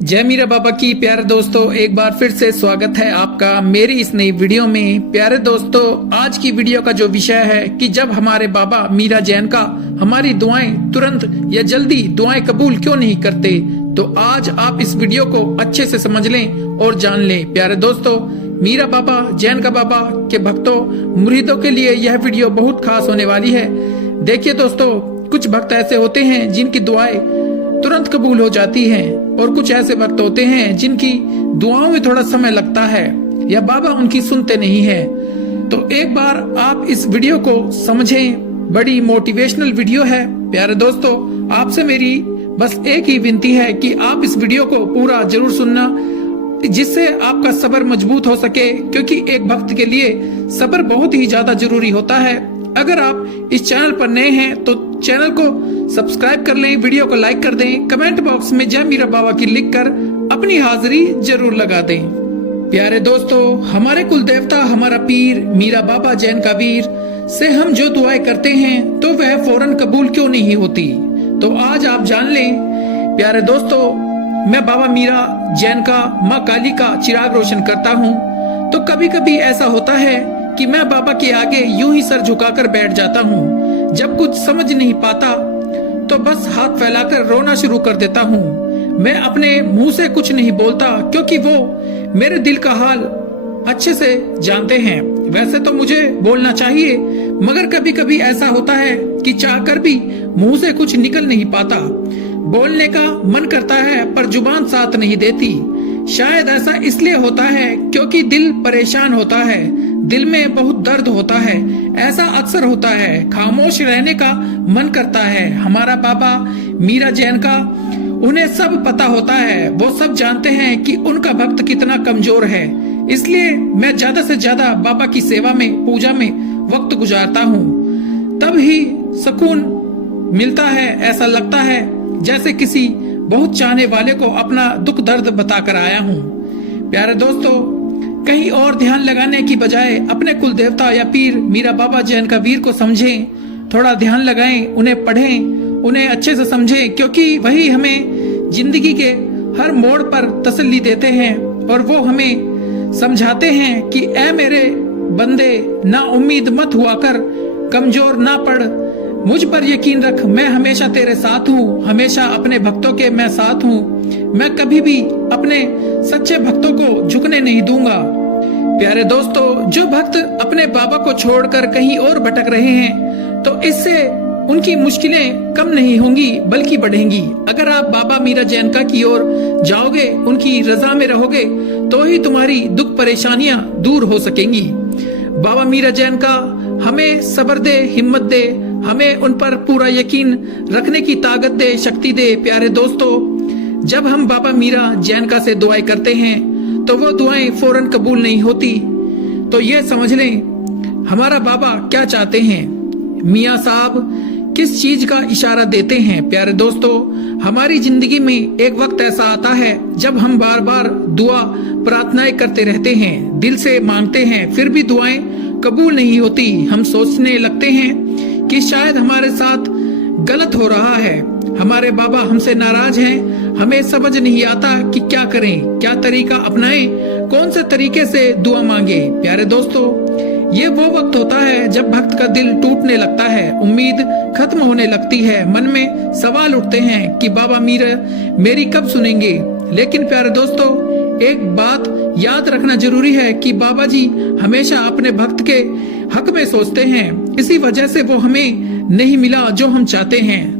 जय मीरा बाबा की। प्यारे दोस्तों, एक बार फिर से स्वागत है आपका मेरी इस नई वीडियो में। प्यारे दोस्तों, आज की वीडियो का जो विषय है कि जब हमारे बाबा मीरा जैन का हमारी दुआएं तुरंत या जल्दी दुआएं कबूल क्यों नहीं करते, तो आज आप इस वीडियो को अच्छे से समझ लें और जान लें। प्यारे दोस्तों, मीरा बाबा जैन का बाबा के भक्तों मुरीदों के लिए यह वीडियो बहुत खास होने वाली है। देखिए दोस्तों, कुछ भक्त ऐसे होते हैं जिनकी दुआएं तुरंत कबूल हो जाती हैं और कुछ ऐसे भक्त होते हैं जिनकी दुआओं में थोड़ा समय लगता है या बाबा उनकी सुनते नहीं है। तो एक बार आप इस वीडियो को समझें, बड़ी मोटिवेशनल वीडियो है। प्यारे दोस्तों, आपसे मेरी बस एक ही विनती है कि आप इस वीडियो को पूरा जरूर सुनना, जिससे आपका सब्र मजबूत हो सके, क्योंकि एक भक्त के लिए सब्र बहुत ही ज्यादा जरूरी होता है। अगर आप इस चैनल पर नए हैं तो चैनल को सब्सक्राइब कर लें, वीडियो को लाइक कर दें, कमेंट बॉक्स में जय मीरा बाबा की लिखकर अपनी हाजिरी जरूर लगा दें। प्यारे दोस्तों, हमारे कुल देवता हमारा पीर मीरा बाबा जैन का वीर से हम जो दुआएं करते हैं तो वह फौरन कबूल क्यों नहीं होती, तो आज आप जान लें। प्यारे दोस्तों, मैं बाबा मीरा जैन का माँ काली का चिराग रोशन करता हूँ। तो कभी कभी ऐसा होता है कि मैं बाबा के आगे यूं ही सर झुकाकर बैठ जाता हूँ। जब कुछ समझ नहीं पाता तो बस हाथ फैलाकर रोना शुरू कर देता हूँ। मैं अपने मुंह से कुछ नहीं बोलता, क्योंकि वो मेरे दिल का हाल अच्छे से जानते हैं। वैसे तो मुझे बोलना चाहिए, मगर कभी कभी ऐसा होता है कि चाहकर भी मुंह से कुछ निकल नहीं पाता। बोलने का मन करता है पर जुबान साथ नहीं देती। शायद ऐसा इसलिए होता है क्योंकि दिल परेशान होता है, दिल में बहुत दर्द होता है। ऐसा अक्सर होता है, खामोश रहने का मन करता है। हमारा बाबा मीरा जैन का उन्हें सब पता होता है, वो सब जानते हैं कि उनका भक्त कितना कमजोर है। इसलिए मैं ज्यादा से ज्यादा बाबा की सेवा में, पूजा में वक्त गुजारता हूँ, तब ही सुकून मिलता है। ऐसा लगता है जैसे किसी बहुत चाहने वाले को अपना दुख दर्द बताकर आया हूँ। प्यारे दोस्तों, कहीं और ध्यान लगाने की बजाय अपने कुल देवता या पीर मीरा बाबा जैन का वीर को समझें, थोड़ा ध्यान लगाएं, उन्हें पढ़ें, उन्हें अच्छे से समझें, क्योंकि वही हमें जिंदगी के हर मोड़ पर तसल्ली देते हैं और वो हमें समझाते हैं कि ऐ मेरे बंदे, ना उम्मीद मत हुआ कर, कमजोर ना पड़, मुझ पर यकीन रख, मैं हमेशा तेरे साथ हूँ, हमेशा अपने भक्तों के मैं साथ हूँ। मैं कभी भी अपने सच्चे भक्तों को झुकने नहीं दूंगा। प्यारे दोस्तों, जो भक्त अपने बाबा को छोड़कर कहीं और भटक रहे हैं तो इससे उनकी मुश्किलें कम नहीं होंगी बल्कि बढ़ेंगी। अगर आप बाबा मीरा जैन का की ओर जाओगे, उनकी रजा में रहोगे, तो ही तुम्हारी दुख परेशानियां दूर हो सकेंगी। बाबा मीरा जैन का हमें सब्र दे, हिम्मत दे, हमें उन पर पूरा यकीन रखने की ताकत दे, शक्ति दे। प्यारे दोस्तों, जब हम बाबा मीरा जैन का से दुआएं करते हैं तो वो दुआएं फौरन कबूल नहीं होती। तो ये समझ लें हमारा बाबा क्या चाहते हैं, मियाँ साहब किस चीज का इशारा देते हैं। प्यारे दोस्तों, हमारी जिंदगी में एक वक्त ऐसा आता है जब हम बार बार दुआ प्रार्थनाएं करते रहते हैं, दिल से मांगते हैं, फिर भी दुआएं कबूल नहीं होती। हम सोचने लगते हैं कि शायद हमारे साथ गलत हो रहा है, हमारे बाबा हमसे नाराज हैं। हमें समझ नहीं आता कि क्या करें, क्या तरीका अपनाएं, कौन से तरीके से दुआ मांगे। प्यारे दोस्तों, ये वो वक्त होता है जब भक्त का दिल टूटने लगता है, उम्मीद खत्म होने लगती है, मन में सवाल उठते हैं कि बाबा मीरा मेरी कब सुनेंगे। लेकिन प्यारे दोस्तों, एक बात याद रखना जरूरी है कि बाबा जी हमेशा अपने भक्त के हक में सोचते हैं। इसी वजह से वो हमें नहीं मिला जो हम चाहते हैं।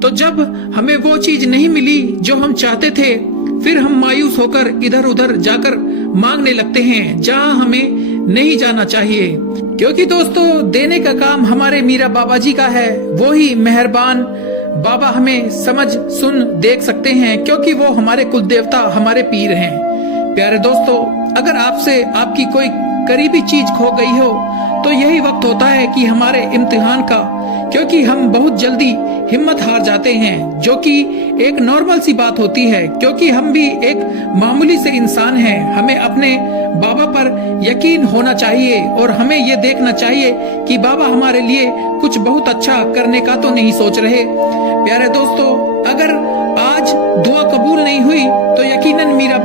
तो जब हमें वो चीज नहीं मिली जो हम चाहते थे, फिर हम मायूस होकर इधर उधर जाकर मांगने लगते हैं जहां हमें नहीं जाना चाहिए। क्योंकि दोस्तों, देने का काम हमारे मीरा बाबा जी का है। वो ही मेहरबान बाबा हमें समझ सुन देख सकते हैं, क्योंकि वो हमारे कुल देवता, हमारे पीर हैं। प्यारे दोस्तों, अगर आपसे आपकी कोई करीबी चीज खो गई हो तो यही वक्त होता है कि हमारे इम्तिहान का, क्योंकि हम बहुत जल्दी हिम्मत हार जाते हैं, जो कि एक नॉर्मल सी बात होती है, क्योंकि हम भी एक मामूली से इंसान हैं। हमें अपने बाबा पर यकीन होना चाहिए और हमें ये देखना चाहिए कि बाबा हमारे लिए कुछ बहुत अच्छा करने का तो नहीं सोच रहे। प्यारे दोस्तों, अगर आज दुआ कबूल नहीं हुई तो यकीन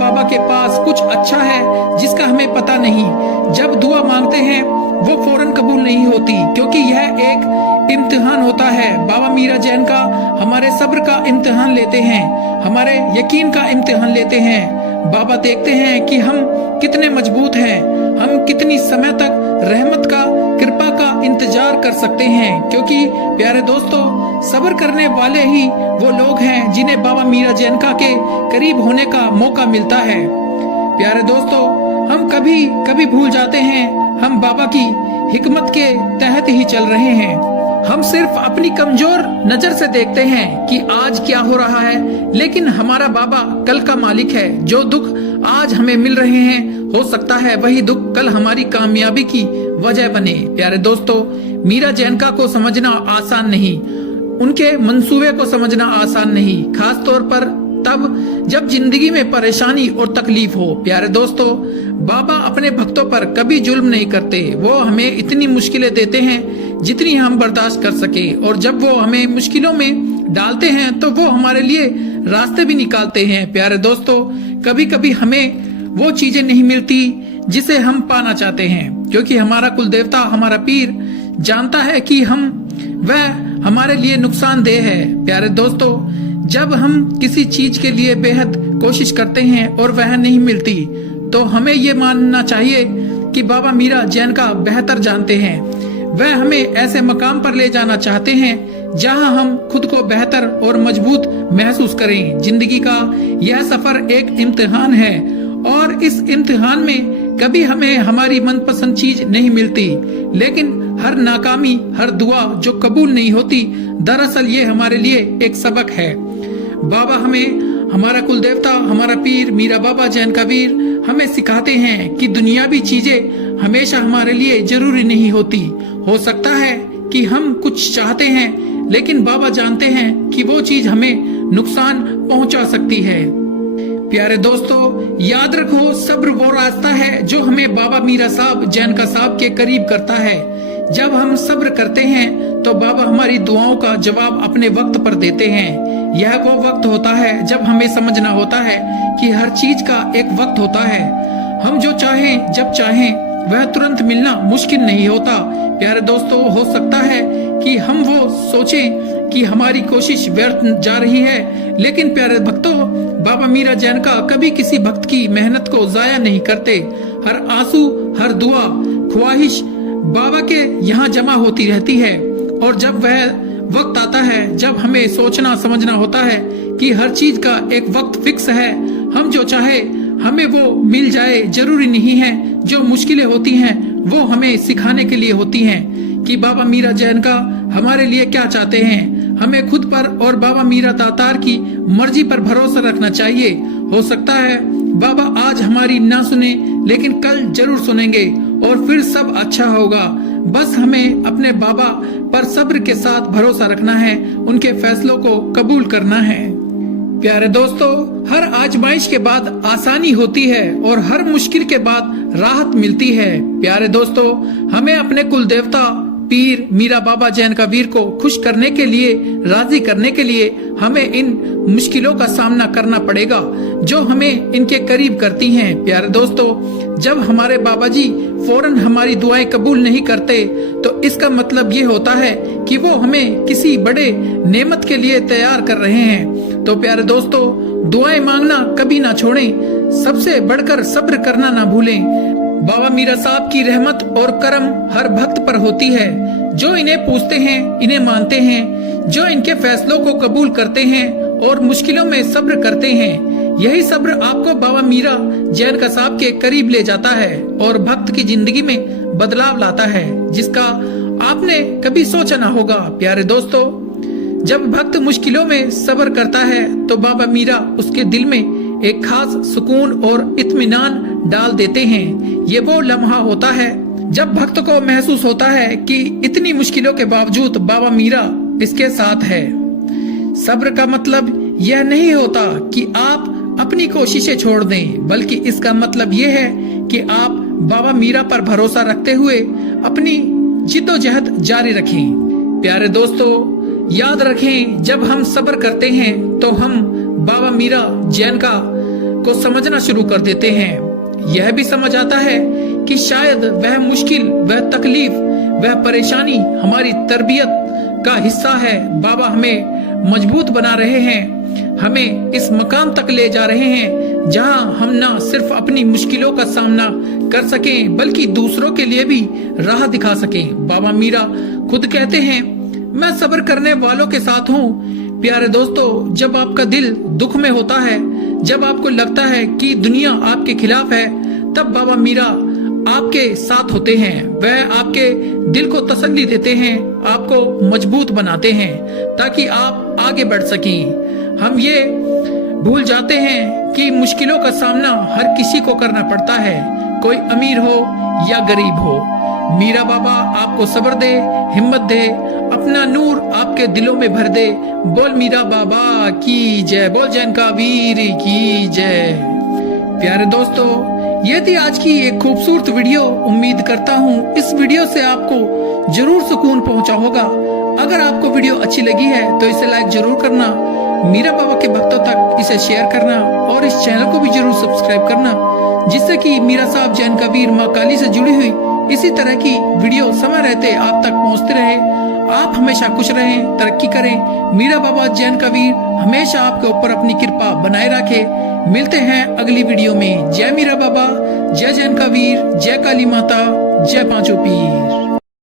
बाबा के पास कुछ अच्छा है जिसका हमें पता नहीं। जब दुआ मांगते हैं वो फौरन कबूल नहीं होती, क्योंकि यह एक इम्तिहान होता है। बाबा मीरा जैन का हमारे सब्र का इम्तिहान लेते हैं, हमारे यकीन का इम्तिहान लेते हैं। बाबा देखते हैं कि हम कितने मजबूत हैं, हम कितनी समय तक रहमत का, कृपा का इंतजार कर सकते हैं। क्योंकि प्यारे दोस्तों, सब्र करने वाले ही वो लोग हैं जिन्हें बाबा मीरा जैन का के करीब होने का मौका मिलता है। प्यारे दोस्तों, हम कभी कभी भूल जाते हैं हम बाबा की हिकमत के तहत ही चल रहे हैं। हम सिर्फ अपनी कमजोर नजर से देखते हैं कि आज क्या हो रहा है, लेकिन हमारा बाबा कल का मालिक है। जो दुख आज हमें मिल रहे हैं, हो सकता है वही दुख कल हमारी कामयाबी की वजह बने। प्यारे दोस्तों, मीरा जैनका को समझना आसान नहीं, उनके मंसूबे को समझना आसान नहीं, खास तौर पर तब जब जिंदगी में परेशानी और तकलीफ हो। प्यारे दोस्तों, बाबा अपने भक्तों पर कभी जुल्म नहीं करते। वो हमें इतनी मुश्किलें देते हैं जितनी हम बर्दाश्त कर सके, और जब वो हमें मुश्किलों में डालते हैं तो वो हमारे लिए रास्ते भी निकालते हैं। प्यारे दोस्तों, कभी कभी हमें वो चीजें नहीं मिलती जिसे हम पाना चाहते हैं, क्योंकि हमारा कुल देवता, हमारा पीर जानता है कि वह हमारे लिए नुकसानदेह है। प्यारे दोस्तों, जब हम किसी चीज के लिए बेहद कोशिश करते हैं और वह नहीं मिलती, तो हमें ये मानना चाहिए कि बाबा मीरा जैन का बेहतर जानते हैं। वह हमें ऐसे मकाम पर ले जाना चाहते हैं जहां हम खुद को बेहतर और मजबूत महसूस करें। जिंदगी का यह सफर एक इम्तिहान है, और इस इम्तिहान में कभी हमें हमारी मनपसंद चीज नहीं मिलती, लेकिन हर नाकामी, हर दुआ जो कबूल नहीं होती, दरअसल ये हमारे लिए एक सबक है। बाबा हमें, हमारा कुल देवता, हमारा पीर मीरा बाबा जैन का वीर हमें सिखाते हैं कि दुनियावी चीजें हमेशा हमारे लिए जरूरी नहीं होती। हो सकता है कि हम कुछ चाहते हैं, लेकिन बाबा जानते हैं कि वो चीज हमें नुकसान पहुंचा सकती है। प्यारे दोस्तों, याद रखो, सब्र वो रास्ता है जो हमें बाबा मीरा साहब जैन का साहब के करीब करता है। जब हम सब्र करते हैं तो बाबा हमारी दुआओं का जवाब अपने वक्त पर देते हैं। यह वो वक्त होता है जब हमें समझना होता है कि हर चीज का एक वक्त होता है। हम जो चाहें जब चाहें वह तुरंत मिलना मुश्किल नहीं होता। प्यारे दोस्तों, हो सकता है कि हम वो सोचें कि हमारी कोशिश व्यर्थ जा रही है, लेकिन प्यारे भक्तों, बाबा मीरा जैन का कभी किसी भक्त की मेहनत को जाया नहीं करते। हर आंसू, हर दुआ, ख्वाहिश बाबा के यहाँ जमा होती रहती है, और जब वह वक्त आता है जब हमें सोचना समझना होता है कि हर चीज का एक वक्त फिक्स है, हम जो चाहे हमें वो मिल जाए, जरूरी नहीं है। जो मुश्किलें होती हैं वो हमें सिखाने के लिए होती हैं कि बाबा मीरा जैन का हमारे लिए क्या चाहते हैं। हमें खुद पर और बाबा मीरा दातार की मर्जी पर भरोसा रखना चाहिए। हो सकता है बाबा आज हमारी ना सुने, लेकिन कल जरूर सुनेंगे और फिर सब अच्छा होगा। बस हमें अपने बाबा पर सब्र के साथ भरोसा रखना है, उनके फैसलों को कबूल करना है। प्यारे दोस्तों, हर आजमाइश के बाद आसानी होती है और हर मुश्किल के बाद राहत मिलती है। प्यारे दोस्तों, हमें अपने कुल देवता पीर मीरा बाबा जैन का वीर को खुश करने के लिए, राजी करने के लिए हमें इन मुश्किलों का सामना करना पड़ेगा जो हमें इनके करीब करती हैं। प्यारे दोस्तों, जब हमारे बाबा जी फौरन हमारी दुआएं कबूल नहीं करते, तो इसका मतलब ये होता है कि वो हमें किसी बड़े नेमत के लिए तैयार कर रहे हैं। तो प्यारे दोस्तों, दुआएं मांगना कभी ना छोड़ें, सबसे बढ़कर सब्र करना ना भूलें। बाबा मीरा साहब की रहमत और करम हर भक्त पर होती है। जो इन्हें पूछते हैं, इन्हें मानते हैं, जो इनके फैसलों को कबूल करते हैं और मुश्किलों में सब्र करते हैं, यही सब्र आपको बाबा मीरा जैन का साहब के करीब ले जाता है और भक्त की जिंदगी में बदलाव लाता है, जिसका आपने कभी सोचा ना होगा। प्यारे दोस्तों, जब भक्त मुश्किलों में सब्र करता है तो बाबा मीरा उसके दिल में एक खास सुकून और इत्मीनान डाल देते हैं। ये वो लम्हा होता है जब भक्त को महसूस होता है कि इतनी मुश्किलों के बावजूद बाबा मीरा इसके साथ है। सब्र का मतलब यह नहीं होता कि आप अपनी कोशिशें छोड़ दें, बल्कि इसका मतलब यह है कि आप बाबा मीरा पर भरोसा रखते हुए अपनी जिद्दोजहद जारी रखें। प्यारे दोस्तों, याद रखें, जब हम सब्र करते हैं तो हम बाबा मीरा जैन का को समझना शुरू कर देते हैं। यह भी समझ आता है कि शायद वह मुश्किल, वह तकलीफ, वह परेशानी हमारी तरबियत का हिस्सा है। बाबा हमें मजबूत बना रहे हैं, हमें इस मकाम तक ले जा रहे हैं जहां हम न सिर्फ अपनी मुश्किलों का सामना कर सकें बल्कि दूसरों के लिए भी राह दिखा सकें। बाबा मीरा खुद कहते हैं, मैं सब्र करने वालों के साथ हूँ। प्यारे दोस्तों, जब आपका दिल दुख में होता है, जब आपको लगता है कि दुनिया आपके खिलाफ है, तब बाबा मीरा आपके साथ होते हैं। वह आपके दिल को तसल्ली देते हैं, आपको मजबूत बनाते हैं ताकि आप आगे बढ़ सकें। हम ये भूल जाते हैं कि मुश्किलों का सामना हर किसी को करना पड़ता है, कोई अमीर हो या गरीब हो। मीरा बाबा आपको सब्र दे, हिम्मत दे, अपना नूर आपके दिलों में भर दे। बोल मीरा बाबा की जय, बोल जैन का वीर की जय। प्यारे दोस्तों, ये थी आज की एक खूबसूरत वीडियो। उम्मीद करता हूँ इस वीडियो से आपको जरूर सुकून पहुंचा होगा। अगर आपको वीडियो अच्छी लगी है तो इसे लाइक जरूर करना, मीरा बाबा के भक्तों तक इसे शेयर करना और इस चैनल को भी जरूर सब्सक्राइब करना, जिससे कि मीरा साहब जैन का वीर माँ काली से जुड़ी हुई इसी तरह की वीडियो समय रहते आप तक पहुंचते रहे। आप हमेशा खुश रहें, तरक्की करें। मीरा बाबा जैन का वीर हमेशा आपके ऊपर अपनी कृपा बनाए रखे। मिलते हैं अगली वीडियो में। जय मीरा बाबा, जय जैन का वीर, जय काली माता, जय पांचों पीर।